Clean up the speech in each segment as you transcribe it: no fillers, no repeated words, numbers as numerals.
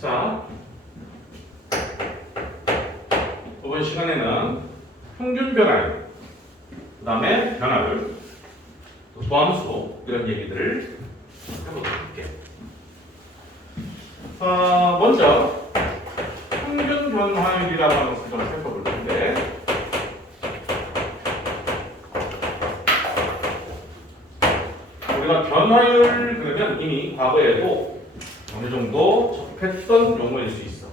자, 이번 시간에는 평균 변화율, 그 다음에 변화율, 또 도함수 이런 얘기들을 해보도록 할게요. 먼저 평균 변화율이라고 하는 것을 좀 살펴볼 텐데, 우리가 변화율 그러면 이미 과거에도 어느 정도 접했던 용어일 수 있어.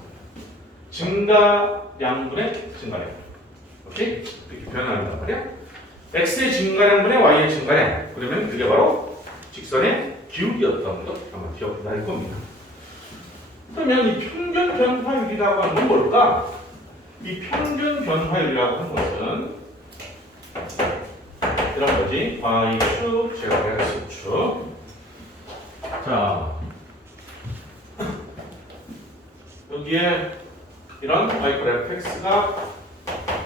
증가량분의 증가량. 오케이? 이렇게 변화한단 말이야. x의 증가량분의 y의 증가량. 그러면 그게 바로 직선의 기울기였던 것 아마 기억날 겁니다. 그러면 이 평균 변화율이라고 하는 건 뭘까? 이 평균 변화율이라고 하는 것은 이런 거지. y축, x축. 자, 여기에 이런 y fx가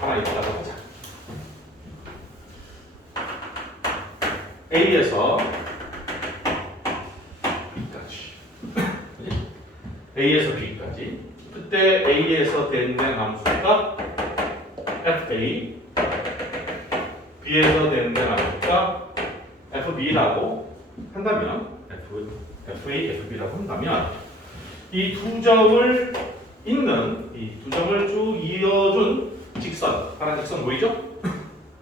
하나 있다고 하자. A에서 B까지. A에서 B까지. 그때 A에서 대응된 함수가 FA, B에서 대응된 함수가 FB라고 한다면, FA, FB라고 한다면, 이 두 점을 잇는, 이 두 점을 쭉 이어준 직선, 파란 직선 보이죠?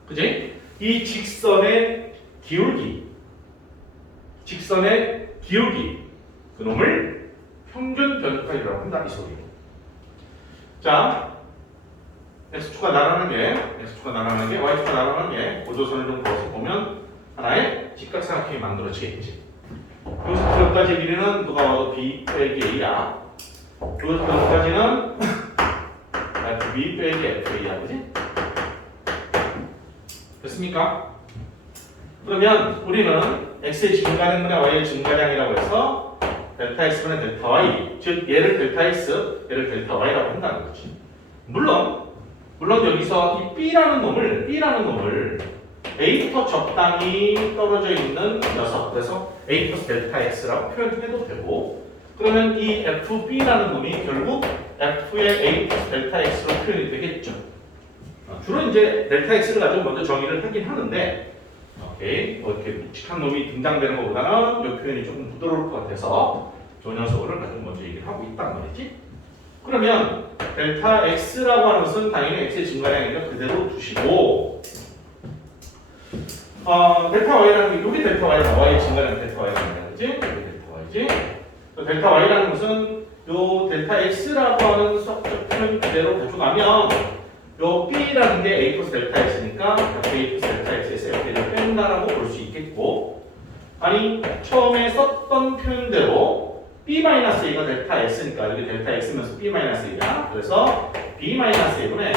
그지? 이 직선의 기울기, 그놈을 평균 변화율이라고 한다, 이 소리. 자, x축과 나란하게, y축과 나란하게 고조선을 좀 그어서 보면 하나의 직각삼각형이 만들어지겠지. 여기서 여기까지 길이는 누가 봐도 b 빼기 a야. 여기서 여기까지는 fb 빼기 fa야, 그지? 됐습니까? 그러면 우리는 x의 증가량분의 y의 증가량이라고 해서 델타 x분의 델타 y, 즉 얘를 델타 x, 얘를 델타 y라고 한다는 거지. 물론 여기서 이 b라는 놈을 a부터 적당히 떨어져 있는 녀석, 그래서 a 플러스 델타 x라고 표현해도 되고, 그러면 이 fb라는 놈이 결국 f의 a 플러스 델타 x로 표현이 되겠죠. 주로 이제 델타 x를 가지고 먼저 정의를 하긴 하는데, 오케이, 이렇게 묵직한 놈이 등장되는 것보다는 이 표현이 조금 부드러울 것 같아서 저 녀석을 가지고 먼저 얘기를 하고 있단 말이지. 그러면 델타 x라고 하는 것은 당연히 x의 증가량이니까 그대로 두시고, 델타 y라는 게 이게 델타 y라, y의 증가량 델타 y라는 거지, 이게 델타 y지. 델타 y라는 것은 요 델타 x라고 하는 수학적 표현 그대로 가져가면 요 b라는 게 a 플러스 델타 x니까 a 플러스 델타 x에서 f를 뺀다라고 볼 수 있겠고, 아니 처음에 썼던 표현대로 b 마이너스 a가 델타 x니까 여기 델타 x면서 b 마이너스 a야. 그래서 b 마이너스 a분의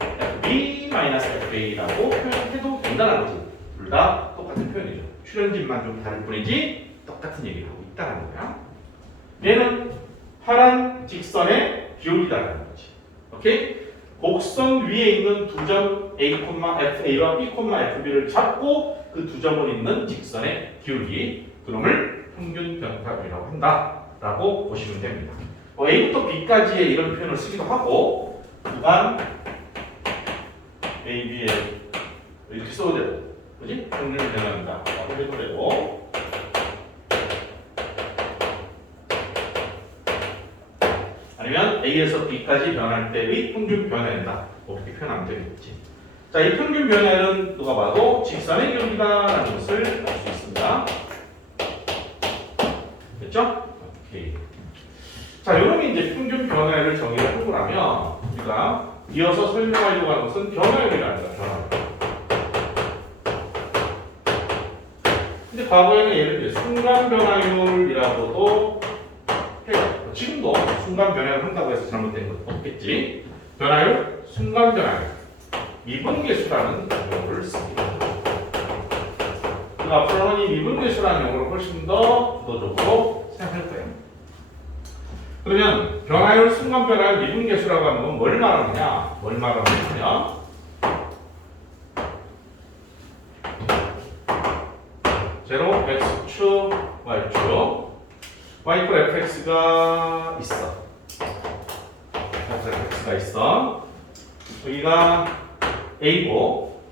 fb 마이너스 fa라고 표현해도 된다는 거지. 둘 다 똑같은 표현이죠. 출연진만 좀 다를 뿐이지 똑같은 얘기를 하고 있다는 거야. 얘는 파란 직선의 기울기다라는 거지. 오케이? 곡선 위에 있는 두 점 a, fa와 b, fb를 잡고 그 두 점을 잇는 직선의 기울기, 그놈을 평균 변화율이라고 한다라고 보시면 됩니다. a부터 b까지의 이런 표현을 쓰기도 하고, 구간 a, b에 이렇게 써도 되고, 그지? 평균 변화한다. 해도 되고. 아니면 A에서 B까지 변할 때의 평균 변화율이다. 이렇게 표현하면 되겠지. 자, 이 평균 변화율은 누가 봐도 직선의 기울기다라는 것을 알 수 있습니다. 됐죠? 오케이. 자, 이렇게 이제 평균 변화율을 정의를 하고 나면 우리가 이어서 설명하려고 하는 것은 변화율이라는 거야, 변화율. 근데 과거에는 예를 들어 순간 변화율이라고도 해요. 지금도 순간 변화를 한다고 해서 잘못된 건 없겠지. 변화율, 순간 변화율, 미분계수라는 용어를 씁니다. 그리고 앞으로는 이 미분계수라는 용어를 훨씬 더 구도적으로 생각할 거예요. 그러면 변화율, 순간 변화율, 미분계수라고 하는 건 뭘 말하느냐? 제로 x축, y축, y 플 fx가 있어. x가 있어. 여기가 a고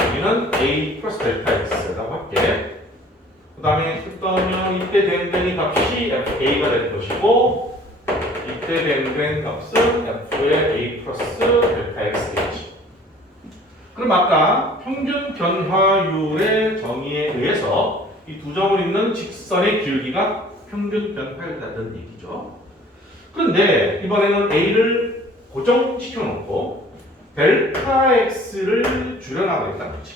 여기는 a 플러스 델타 x라고 할게. 그 다음에 그러면 이때 된 값이 a가 될 것이고 이때 된 값은 f의 a 플러스 델타 x겠지. 그럼 아까 평균 변화율의 정의에 의해서 이 두 점을 잇는 직선의 길기가 평균 변화율이라는 얘기죠. 그런데 이번에는 a를 고정시켜 놓고 델타 x를 줄여나가겠다는 거지.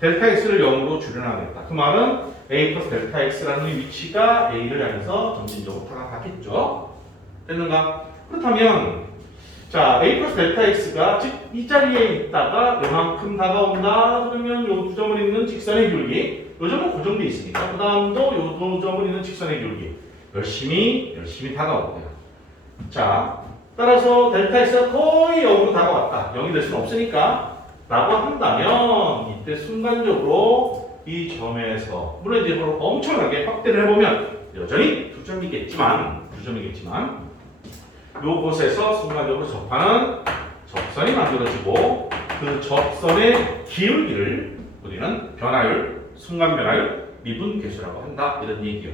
델타 x를 0으로 줄여나가겠다. 그 말은 a 플러스 델타 x라는 위치가 a를 향해서 점진적으로 다가가겠죠. 됐는가? 그렇다면 자 a 플러스 델타 x가 즉 이 자리에 있다가 요만큼 다가온다. 그러면 요 두 점을 잇는 직선의 길기 요 점은 고정돼 있으니까 그 다음도 요 두 점을 잇는 직선의 길기 열심히 다가올 거야. 자 따라서 델타 x가 거의 0으로 다가왔다. 0이 될 수는 없으니까 라고 한다면 이때 순간적으로 이 점에서 물론 이제 엄청나게 확대를 해보면 여전히 두 점이겠지만 요곳에서 순간적으로 접하는 접선이 만들어지고 그 접선의 기울기를 우리는 변화율, 순간 변화율, 미분 계수라고 한다. 이런 얘기요.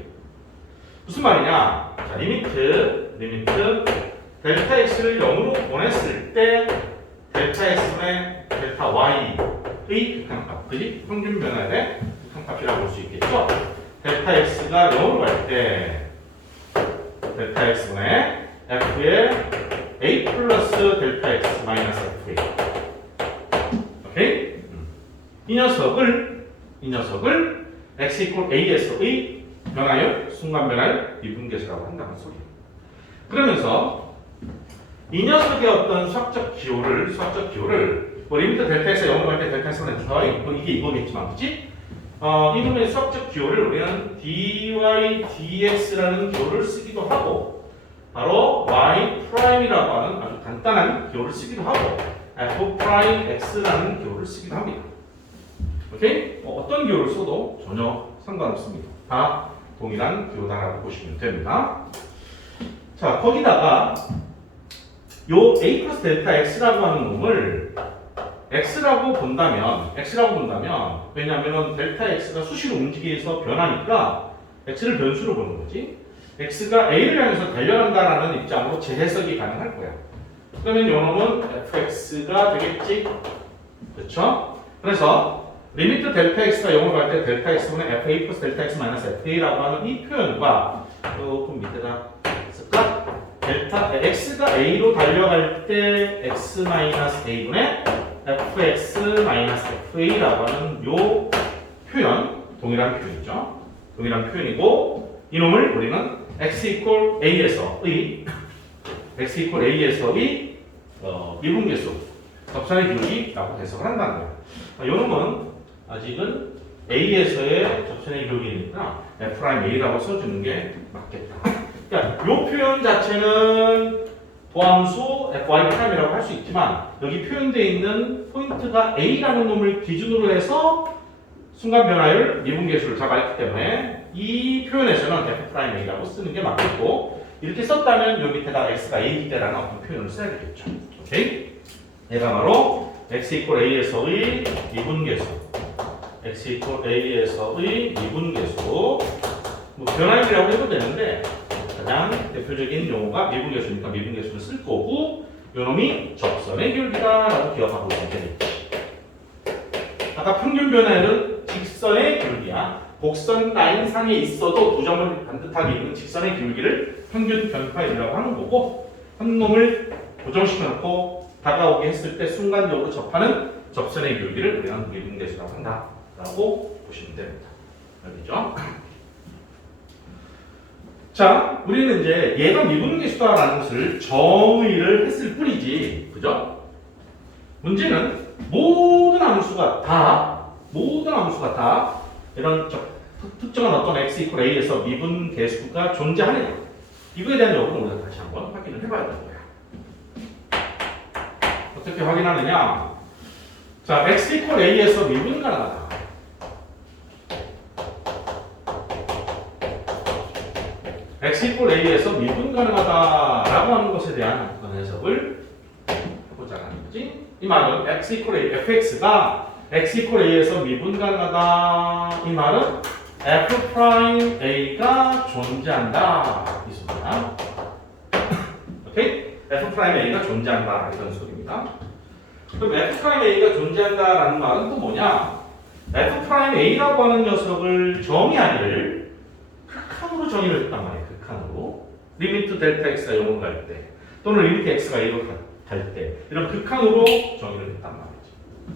무슨 말이냐? 자, 리미트 델타 x를 0으로 보냈을 때 델타 x분의 델타 y의 극한값, 그지? 평균 변화율의 극한값이라고 볼 수 있겠죠? 델타 x가 0으로 갈 때 델타 x분의 f의 a 플러스 델타 x 마이너스 fa. 오케이? 이 녀석을 x 이퀄 a에서의 변화율, 순간 변화율, 미분계수라고 한다는 소리예요. 그러면서 이 녀석의 어떤 수학적 기호를 뭐 리미트 델타 x가 0으로 갈 때 델타 x는 뭐 이게 이거겠지만, 그치? 이놈의 수학적 기호를 우리는 dy dx라는 기호를 쓰기도 하고 바로 y'이라고 하는 아주 간단한 기호를 쓰기도 하고 f'x라는 기호를 쓰기도 합니다. 오케이? 어떤 기호를 써도 전혀 상관없습니다. 다 동일한 기호다라고 보시면 됩니다. 자, 거기다가 요 a 플러스 델타 x라고 하는 놈을 x라고 본다면 왜냐하면 델타 x가 수시로 움직여서 변하니까 x를 변수로 보는 거지. x가 a를 향해서 달려간다라는 입장으로 재해석이 가능할 거야. 그러면 요 놈은 fx가 되겠지. 그렇죠? 그래서 리미트 델타 x가 0으로 갈 때 델타 x분의 fa 플러스 델타 x 마이너스 fa라고 하는 이 표현과 조금 밑에다 쓸까? 델타 x가 a로 달려갈 때 x 마이너스 a분의 fx 마이너스 fa라고 하는 요 표현 동일한 표현이죠. 동일한 표현이고 이놈을 우리는 x 이퀄 a에서의 미분계수 접선의 기울기라고 해석을 한다는 거예요. 이놈은 아직은 a에서의 접선의 기울기니까 f'a라고 써주는 게 맞겠다. 그러니까 이 표현 자체는 도함수 fy'이라고 할 수 있지만 여기 표현되어 있는 포인트가 a라는 놈을 기준으로 해서 순간 변화율 미분계수를 잡아있기 때문에 이 표현에서는 f'a라고 쓰는 게 맞겠고 이렇게 썼다면 요 밑에다 x가 a기대라는 어떤 표현을 써야 되겠죠. 오케이? 얘가 바로 x 이퀄 a에서의 미분계수 x 이퀄 a에서의 미분계수 뭐 변화율이라고 해도 되는데 가장 대표적인 용어가 미분계수니까 미분계수를 쓸 거고 요놈이 접선의 기울기다라고 기억하고 있으면 되겠지. 아까 평균 변화율은 직선의 기울기야. 곡선 라인상에 있어도 두 점을 반듯하게 있는 직선의 기울기를 평균 변화율이라고 하는 거고 한 놈을 고정시켜 놓고 다가오게 했을 때 순간적으로 접하는 접선의 기울기를 우리는 미분계수라고 한다라고 보시면 됩니다. 알겠죠? 자, 우리는 이제 얘가 미분계수다라는 것을 정의를 했을 뿐이지, 그죠? 문제는 모든 함수가 다 이런 특정한 어떤 x 이퀄 a에서 미분계수가 존재하느냐 이거에 대한 여부는 우리가 다시 한번 확인을 해봐야 되는 거야. 어떻게 확인하느냐? 자, x 이퀄 a에서 미분 가능하다. x 이퀄 이퀄 A에서 미분 가능하다라고 하는 것에 대한 어떤 해석을 해보자는 거지. 이 말은 x 이퀄 A, fx가 x 이퀄 A에서 미분 가능하다. 이 말은 f 프라임 A가 존재한다. 이 소리야. 오케이? f 프라임 A가 존재한다. 이런 소리입니다. 그럼 f 프라임 A가 존재한다라는 말은 또 뭐냐? f 프라임 A라고 하는 녀석을 정의하기를 극한으로 정의를 했단 말이에요. 극한으로. 리미트 델타 x가 0으로 갈 때, 또는 리미트 x가 1로 갈 때, 이런 극한으로 정의를 했단 말이지.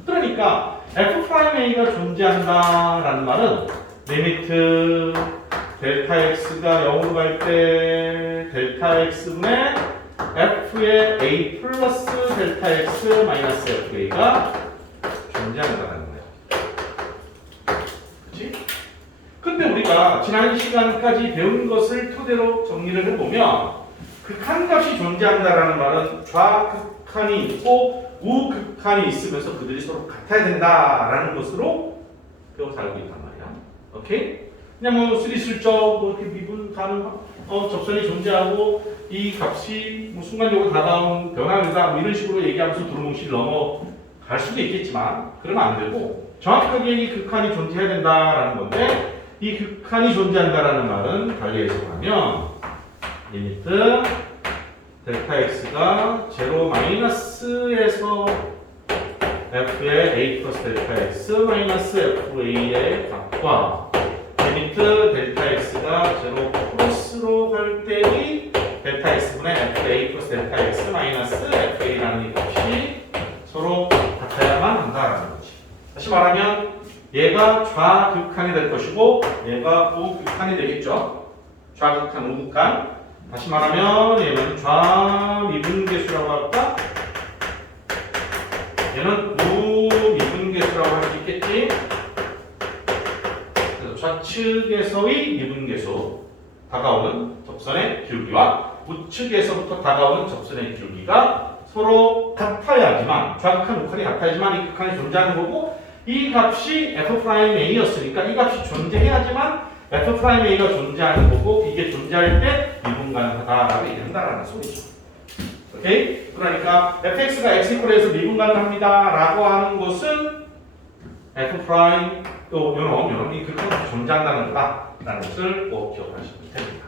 그러니까 f 프라임 A가 존재한다라는 말은 리미트 델타 x가 0으로 갈 때 델타 x분의 f의 a 플러스 델타 x 마이너스 fa가 존재한다는 거예요. 그렇지? 근데 우리가 지난 시간까지 배운 것을 토대로 정리를 해보면 극한값이 존재한다라는 말은 좌극한이 있고 우극한이 있으면서 그들이 서로 같아야 된다라는 것으로 배워서 알고 있단 말이야. 오케이? 그냥 뭐 스리슬쩍 뭐 이렇게 미분 가능 접선이 존재하고 이 값이 뭐 순간적으로 다가온 변화이다 뭐 이런 식으로 얘기하면서 두루뭉실 넘어갈 수도 있겠지만 그러면 안 되고 정확하게 이 극한이 존재해야 된다라는 건데 이 극한이 존재한다라는 말은 달리 해석하면 리미트 델타 x가 제로 마이너스에서 f의 a 플러스 델타 x 마이너스 fa의 값과 리미트 델타 x가 제로 플러스로 갈 때의 델타 x분의 fa 플러스 델타 x 마이너스 fa라는 이 값이 서로 같아야만 한다라는 거지. 다시 말하면 얘가 좌극한이 될 것이고 얘가 우극한이 되겠죠. 좌극한, 우극한. 다시 말하면 얘는 좌미분계수라고 할까? 얘는 우미분계수라고 할 수 있겠지. 그래서 좌측에서의 미분계수, 다가오는 접선의 기울기와 우측에서부터 다가오는 접선의 기울기가 서로 같아야지만, 좌극한, 우극한이 같아야지만 이 극한이 존재하는 거고, 이 값이 f'A였으니까 이 값이 존재해야지만 f'A가 존재하는 거고, 이게 존재할 때 미분 가능하다라고 얘기한다라는 소리죠. 오케이? 그러니까 fx가 x 이퀄에서 미분 가능합니다 라고 하는 것은 f' 또 요런 이 극한이 존재한다는 거다라는 것을 꼭 기억하시면 됩니다.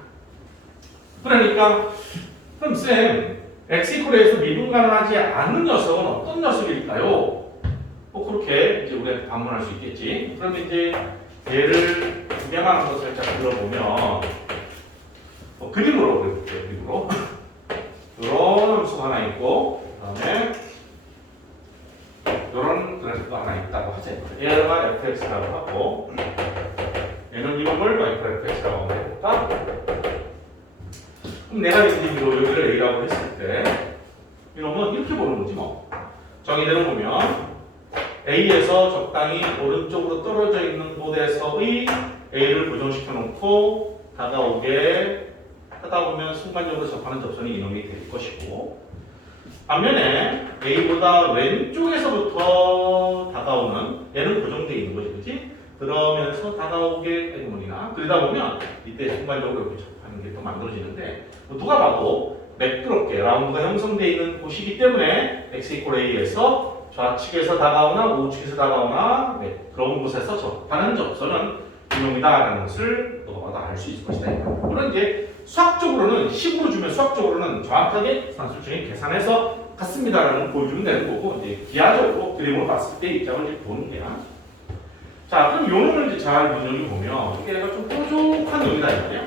그러니까 그럼 쌤 x 이퀄에서 미분 가능하지 않는 녀석은 어떤 녀석일까요? 뭐 그렇게 이제 우리가 반문할 수 있겠지. 그럼 이제 얘를 두 개만 한번 살짝 그려보면 그림으로 그려볼게요. 그림으로 이런 함수가 하나 있고 그다음에 이런 그래프가 하나 있다고 하죠. 얘가 fx라고 하고 얘는 이름을 fx라고 해볼까? 그럼 내가 이름으로 여기를 a라고 했을 때 이러면 이렇게 보는 거지 뭐. 정의대로 보면 A에서 적당히 오른쪽으로 떨어져 있는 곳에서의 A를 고정시켜 놓고 다가오게 하다 보면 순간적으로 접하는 접선이 이놈이 될 것이고, 반면에 A보다 왼쪽에서부터 다가오는 얘는 고정되어 있는 거지, 그렇지? 그러면서 다가오게 되는구나. 그러다 보면 이때 순간적으로 이렇게 접하는 게 또 만들어지는데, 누가 봐도 매끄럽게 라운드가 형성되어 있는 곳이기 때문에 x 이퀄 a에서 좌측에서 다가오나 우측에서 다가오나 그런 곳에서 접하는 접선은 이놈이다라는 것을 너가 봐도 알 수 있을 것이다. 물론 이제 수학적으로는 식으로 주면 수학적으로는 정확하게 산술적인 계산해서 같습니다라는 걸 보여주면 되는 거고, 이제 기하적으로 그림으로 봤을 때 입장을 이제 보는 게야. 자, 그럼 요 놈을 이제 잘 눈여겨보면 이게 얘가 좀 뾰족한 놈이다 이 말이야.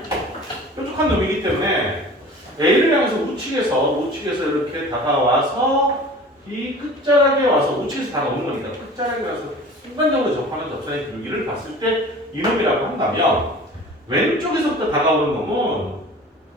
뾰족한 놈이기 때문에 A를 향해서 우측에서 이렇게 다가와서 이 끝자락에 와서 우측에서 다가오는 거니까 끝자락에 와서 순간적으로 접하는 접선의 기울기를 봤을 때 이놈이라고 한다면, 왼쪽에서부터 다가오는 놈은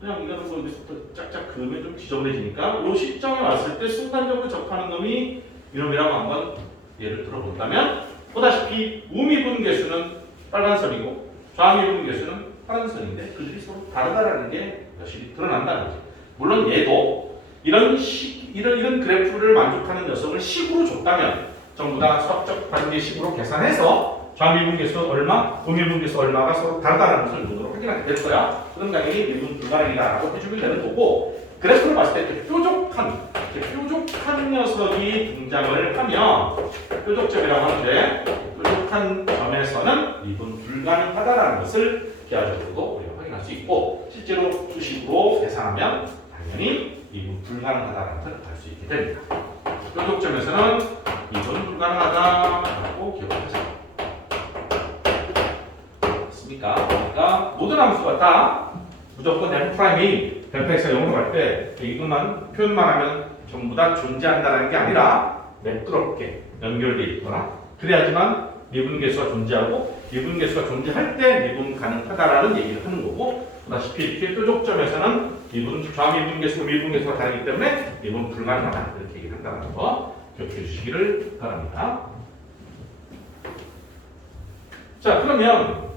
그냥 이거는 뭐 여기서부터 짝짝 그으면 좀 지저분해지니까 이 시점에 왔을 때 순간적으로 접하는 놈이 이놈이라고 한번 예를 들어본다면, 보다시피 우미분계수는 빨간 선이고 좌미분계수는 파란 선인데 그들이 서로 다르다라는 게 여실히 드러난다는 거죠. 물론 얘도 이런 그래프를 만족하는 녀석을 식으로 줬다면 전부 다 수학적 관계식으로 계산해서 좌미분계수 얼마, 우미분계수 얼마가 서로 다르다는 것을 눈으로 확인하게 될 거야. 그럼 당연히 미분 불가능이다라고 해주면 되는 거고, 그래프를 봤을 때 이렇게 뾰족한 녀석이 등장을 하면 뾰족점이라고 하는데, 뾰족한 점에서는 미분 불가능하다라는 것을 기하적으로도 우리가 확인할 수 있고, 실제로 수식으로 계산하면 당연히 미분 불가능하다라는 걸 알 수 있게 됩니다. 뾰족점에서는 미분 불가능하다라고 기억하자. 맞습니까? 그러니까 모든 함수가 다 무조건 f'(a) 델타 x가 0으로 갈 때 이것만 표현만 하면 전부 다 존재한다는 게 아니라 매끄럽게 연결되어 있거나, 그래야지만 미분계수가 존재하고, 미분계수가 존재할 때 미분 가능하다라는 얘기를 하는 거고, 보다시피 이렇게 뾰족점에서는 좌미분계수, 미분계수가 다르기 때문에 미분 불가능하다 이렇게 얘기를 한다는 거 기억해 주시기를 바랍니다. 자, 그러면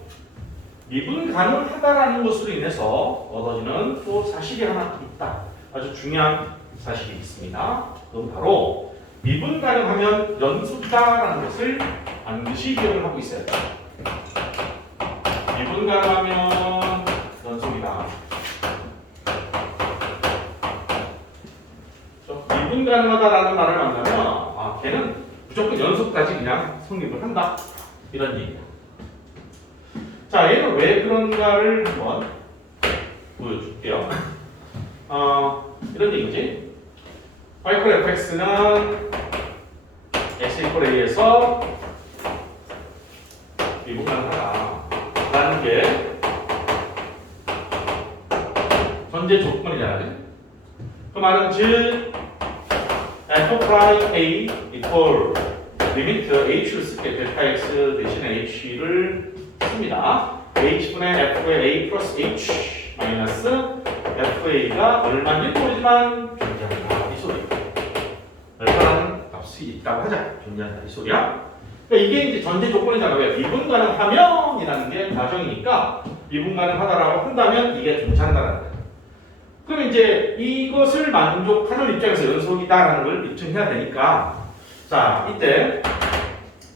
미분 가능하다라는 것으로 인해서 얻어지는 또 사실이 하나 있다. 아주 중요한 사실이 있습니다. 그건 바로 미분 가능하면 연속이다라는 것을 반드시 기억을 하고 있어야 돼요. 미분 가능하면 연속이다. 미분 가능하다라는 말을 만나면 걔는 무조건 연속까지 그냥 성립을 한다. 이런 얘기야. 자, 얘는 왜 그런가를 한번 보여줄게요. 이런 얘기지. y = fx는 x = a에서 미분 가능하다라는 게 전제 조건이잖아요. 그 말은 즉 f'(a) equal 리미트 h를 쓸게 델타 x 대신에 h를 씁니다. h분의 f의 a 플러스 h 마이너스 fa가 얼마인지 모르지만 존재한다 이 소리. 얼마라는 값이 있다고 하자. 존재한다 이 소리야. 그러니까 이게 이제 전제 조건이잖아. 왜? 미분 가능하면이라는 게 과정이니까 미분 가능하다라고 한다면 이게 존재한다는 거야. 그럼 이제 이것을 만족하는 입장에서 연속이다라는 걸 입증해야 되니까, 자, 이때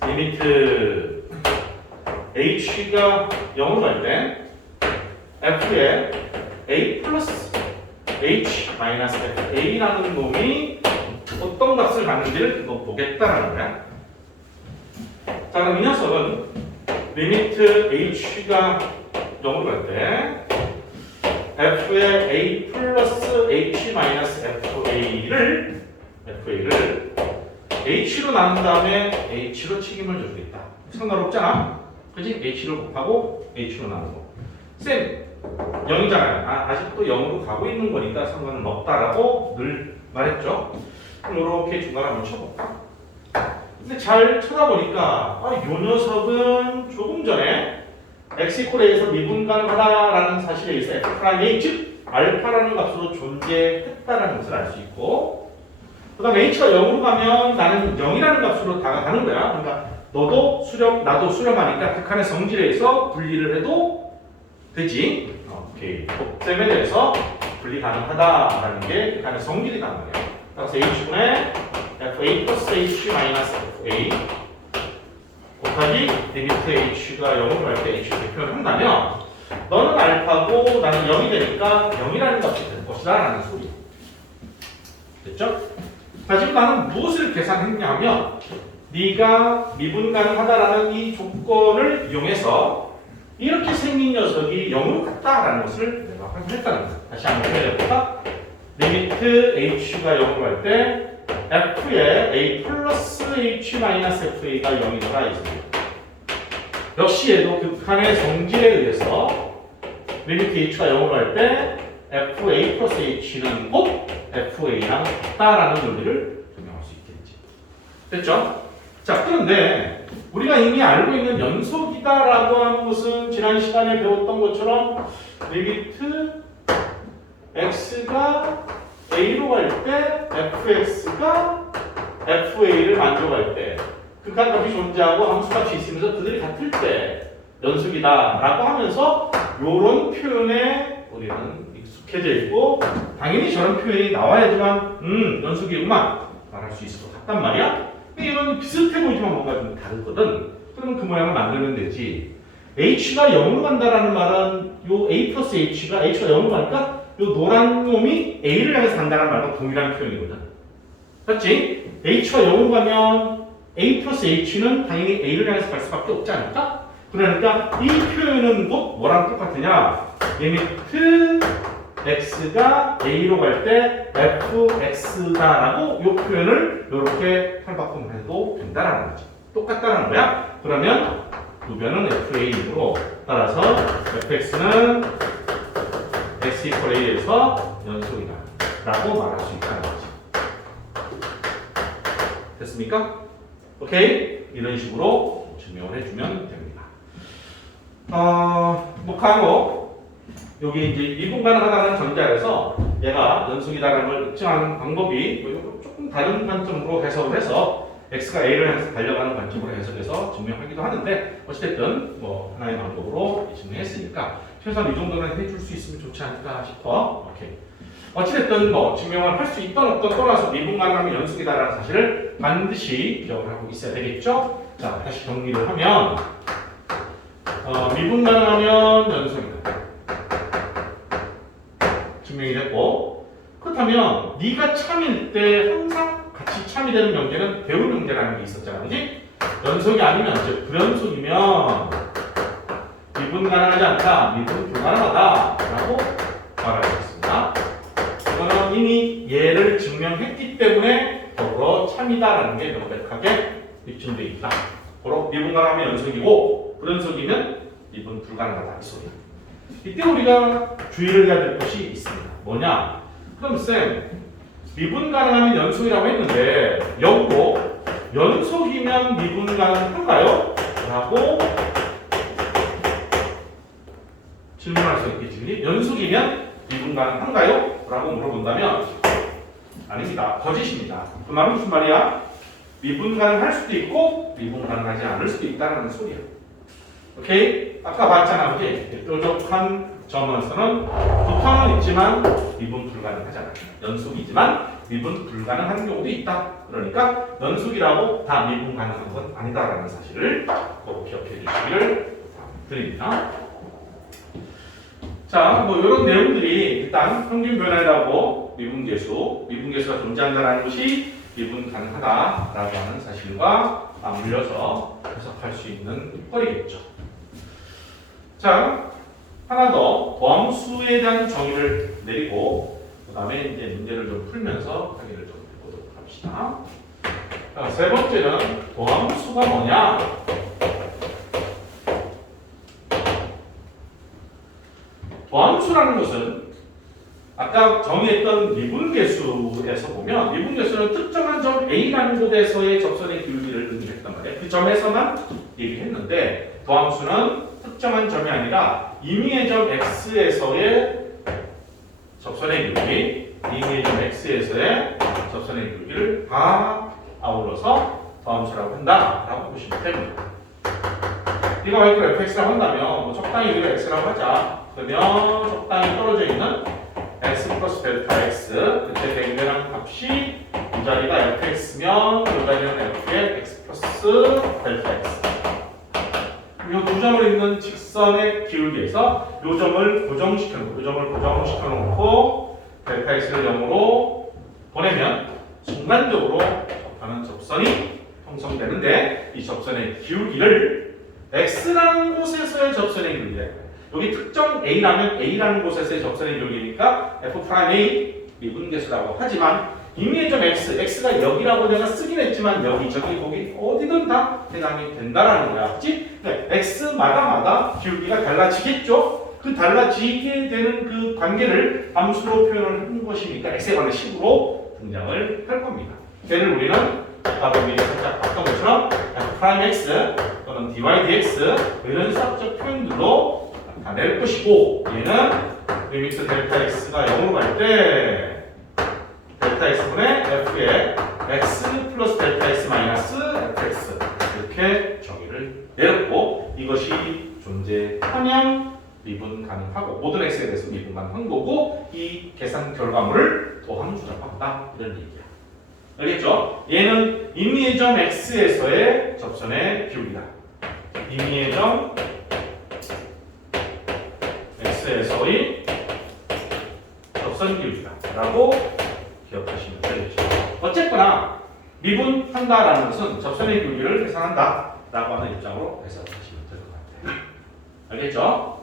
리미트 h가 0으로 갈 때 f의 a 플러스 h 마이너스 fa라는 놈이 어떤 값을 갖는지를 보겠다라는 거야. 자, 그럼 이 녀석은 리미트 h가 0으로 갈 때 f의 a 플러스 h 마이너스 fa를 h로 나눈 다음에 h로 책임을 져주겠다. 상관없잖아. 그지? h를 곱하고 h로 나누고. 쌤, 0이잖아요. 아직도 0으로 가고 있는 거니까 상관은 없다라고 늘 말했죠. 그럼 이렇게 중간에 한번 쳐볼까? 근데 잘 쳐다보니까 이 녀석은 조금 전에 x = a에서 미분 가능하다라는 사실에 의해서 f'(a) 즉 알파라는 값으로 존재했다라는 것을 알 수 있고, 그 다음에 h가 0으로 가면 나는 0이라는 값으로 다가가는 거야. 그러니까 너도 수렴, 나도 수렴하니까 극한의 성질에 의해서 분리를 해도 되지. 오케이. 곱셈에 대해서 분리 가능하다라는 게 극한의 성질이란 말이야. 따라서 h분의 fa 플러스 h 마이너스 fa 곱하기 리미트 h가 0으로 갈 때 h를 표현한다면 너는 알파고 나는 0이 되니까 0이라는 값이 될 것이다 라는 소리. 됐죠? 자, 지금 나는 무엇을 계산했냐면 네가 미분 가능하다라는 이 조건을 이용해서 이렇게 생긴 녀석이 0으로 갔다라는 것을 내가 확인했다는 거야. 다시 한번 해볼까? 리미트 h가 0으로 갈 때 f의 a 플러스 h 마이너스 fa가 0이더라 이 소리야. 역시 얘도 극한의 성질에 의해서 리미트 h가 0으로 갈 때 fa 플러스 h는 꼭 fa랑 같다라는 논리를 적용할 수 있겠지. 됐죠? 자, 그런데 우리가 이미 알고 있는 연속이다라고 하는 것은 지난 시간에 배웠던 것처럼 리미트 x가 a로 갈 때 fx가 fa를 만족할 때 극한값이 존재하고 함수값이 있으면서 그들이 같을 때 연속이다라고 하면서 이런 표현에 우리는 익숙해져 있고 당연히 저런 표현이 나와야지만 연속이구만 말할 수 있을 것 같단 말이야. 근데 이건 비슷해 보이지만 뭔가 좀 다르거든. 그러면 그 모양을 만들면 되지. h가 0으로 간다라는 말은 요 a 플러스 h가 0으로 가니까 요 노란 놈이 a를 향해서 간다는 말과 동일한 표현이거든. 맞지? h가 0으로 가면 a 플러스 h는 당연히 a를 향해서 갈 수밖에 없지 않을까? 그러니까 이 표현은 곧 뭐랑 똑같으냐? 리미트 x가 a로 갈 때 fx다라고 이 표현을 이렇게 탈바꿈 해도 된다라는 거지. 똑같다는 거야. 그러면 두 변은 fa이므로 따라서 fx는 x equal a에서 연속이다 라고 말할 수 있다는 거지. 됐습니까? 오케이? 이런 식으로 증명을 해주면 됩니다. 목하고 여기 이제 미분 가능하다는 전제하에서 얘가 연속이다라는 걸 입증하는 방법이 조금 다른 관점으로 해석을 해서 x가 a를 향해서 달려가는 관점으로 해석해서 증명하기도 하는데 어찌됐든 뭐 하나의 방법으로 증명했으니까 최소한 이 정도는 해줄 수 있으면 좋지 않을까 싶어. 오케이. 어찌됐든 뭐 증명을 할 수 있던 없던 떠나서 미분 가능하면 연속이다라는 사실을 반드시 기억을 하고 있어야 되겠죠. 자, 다시 정리를 하면 미분 가능하면 연속이다. 증명이 됐고, 그렇다면 네가 참일 때 항상 같이 참이 되는 명제는 배울 명제라는 게 있었잖아, 그지? 연속이 아니면 즉 불연속이면 미분 가능하지 않다, 미분 불가능하다라고 말할 수 있습니다. 이거는 이미 얘를 증명했기 때문에 더불어 참이다라는 게 명백하게 입증되어 있다. 바로 미분 가능하면 연속이고 불연속이면 미분 불가능하다 이 소리야. 이때 우리가 주의를 해야 될 것이 있습니다. 뭐냐? 그럼 쌤, 미분 가능하면 연속이라고 했는데 역으로 연속이면 미분 가능한가요? 라고 질문할 수 있겠지. 연속이면 미분 가능한가요? 라고 물어본다면 아닙니다. 거짓입니다. 그 말은 무슨 말이야? 미분 가능할 수도 있고 미분 가능하지 않을 수도 있다는 소리야. 오케이? 아까 봤잖아, 그지? 뾰족한 점에서는 부터는 있지만 미분 불가능하잖아. 연속이지만 미분 불가능한 경우도 있다. 그러니까 연속이라고 다 미분 가능한 건 아니다라는 사실을 꼭 기억해 주시기를 드립니다. 자, 뭐 이런 내용들이 일단 평균 변화라고 미분계수가 존재한다는 것이 미분 가능하다라고 하는 사실과 맞물려서 해석할 수 있는 거리겠죠. 자, 하나 더 도함수에 대한 정의를 내리고 그 다음에 이제 문제를 좀 풀면서 확인을 좀 해보도록 합시다. 자, 세 번째는 도함수가 뭐냐? 도함수라는 것은 아까 정의했던 미분계수에서 보면 미분계수는 특정한 점 A라는 곳에서의 접선의 기울기를 의미했단 말이에요. 그 점에서만 얘기했는데 도함수는 특정한 점이 아니라 임의의 점 X에서의 접선의 기울기, 임의의 점 X에서의 접선의 기울기를 다 아울러서 도함수라고 한다라고 보시면 됩니다. 이거 말고 fx라고 한다면 뭐 적당히 우리가 x라고 하자. 그러면 적당히 떨어져 있는 x 플러스 델타 x 그때 대응되는 값이 이 자리가 fx면 이 자리는 f의 x 플러스 델타 x 이 두 점을 있는 직선의 기울기에서 이 점을 고정시켜 놓고 델타 x를 0으로 보내면 순간적으로 접하는 접선이 형성되는데 이 접선의 기울기를 x라는 곳에서의 접선의 기울기래. 여기 특정 A라면 A라는 곳에서의 접선의 기울기니까 F'A 미분계수라고 하지만 임의의 점 X, X가 여기라고 내가 쓰긴 했지만 여기, 저기, 거기 어디든 다 해당이 된다라는 거야. 그치? 그러니까 X마다 기울기가 달라지겠죠? 그 달라지게 되는 그 관계를 함수로 표현을 한 것이니까 X에 관한 식으로 등장을 할 겁니다. 걔를 우리는 아까 보기 살짝 봤던 것처럼 F'X 또는 dy dx 이런 수학적 표현들로 나타낼 것이고 얘는 리미트 델타 x가 0으로 갈 때 델타 x분의 f의 x 플러스 델타 x 마이너스 fx 이렇게 정의를 내렸고 이것이 존재하면 미분 가능하고 모든 x에 대해서 미분 가능한 거고 이 계산 결과물을 도함수라고 한다 이런 얘기야. 알겠죠? 얘는 임의의 점 x에서의 접선의 기울기다. 임의의 점 x에서의 접선 기울기다라고 기억하시면 되겠죠. 어쨌거나 미분한다라는 것은 접선의 기울기를 계산한다라고 하는 입장으로 해석하시면 될 것 같아요. 알겠죠?